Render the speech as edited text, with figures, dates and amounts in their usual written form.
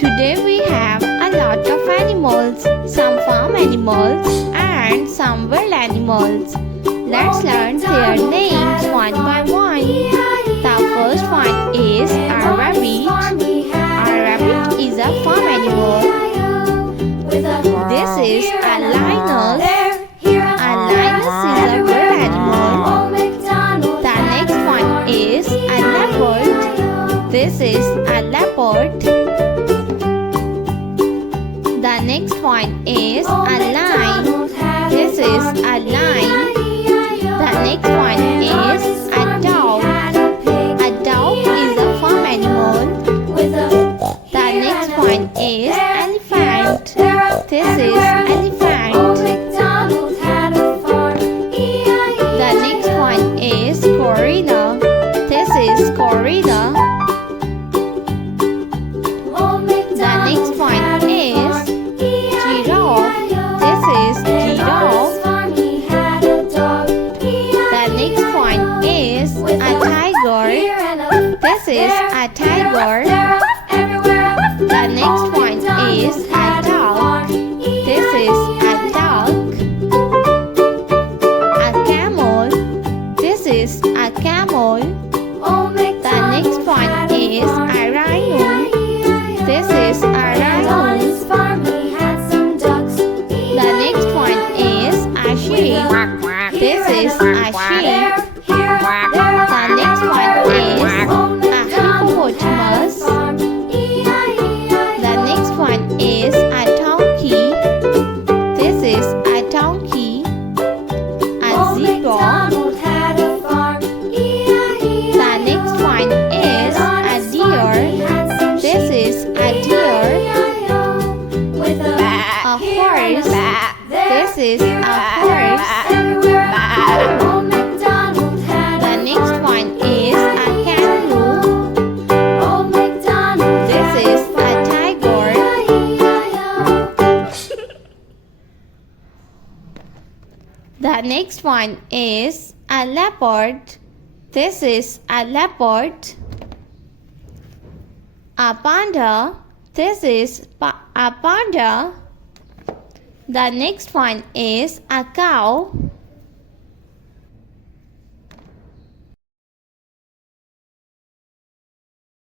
Today we have a lot of animals, some farm animals and some wild animals. Let's learn their names one by one. The first one is a rabbit. A rabbit is a farm animal. This is a lioness. A lioness is a wild animal. The next one is a leopard. This is a leopard. The next one is a lion. This is a lion. The next one is a dog. A dog is a farm animal. The next one is elephant. This is elephant. The next one is gorilla. This is gorilla. The next one is giraffe. This is giraffe. The next one is a tiger. This is a tiger. The next one is a dog. This is a dog. A camel. This is a camel. The next one is a rhino. This is a rhino. The next one is a sheep. This is a sheep. The next one is a hippopotamus. The next one is a donkey. This is a donkey. A zebra. The next one is a deer. This is a deer. A horse. This is a horse. The next one is a kangaroo. This is a tiger. The next one is a leopard. This is a leopard. A panda. This is a panda. The next one is a cow.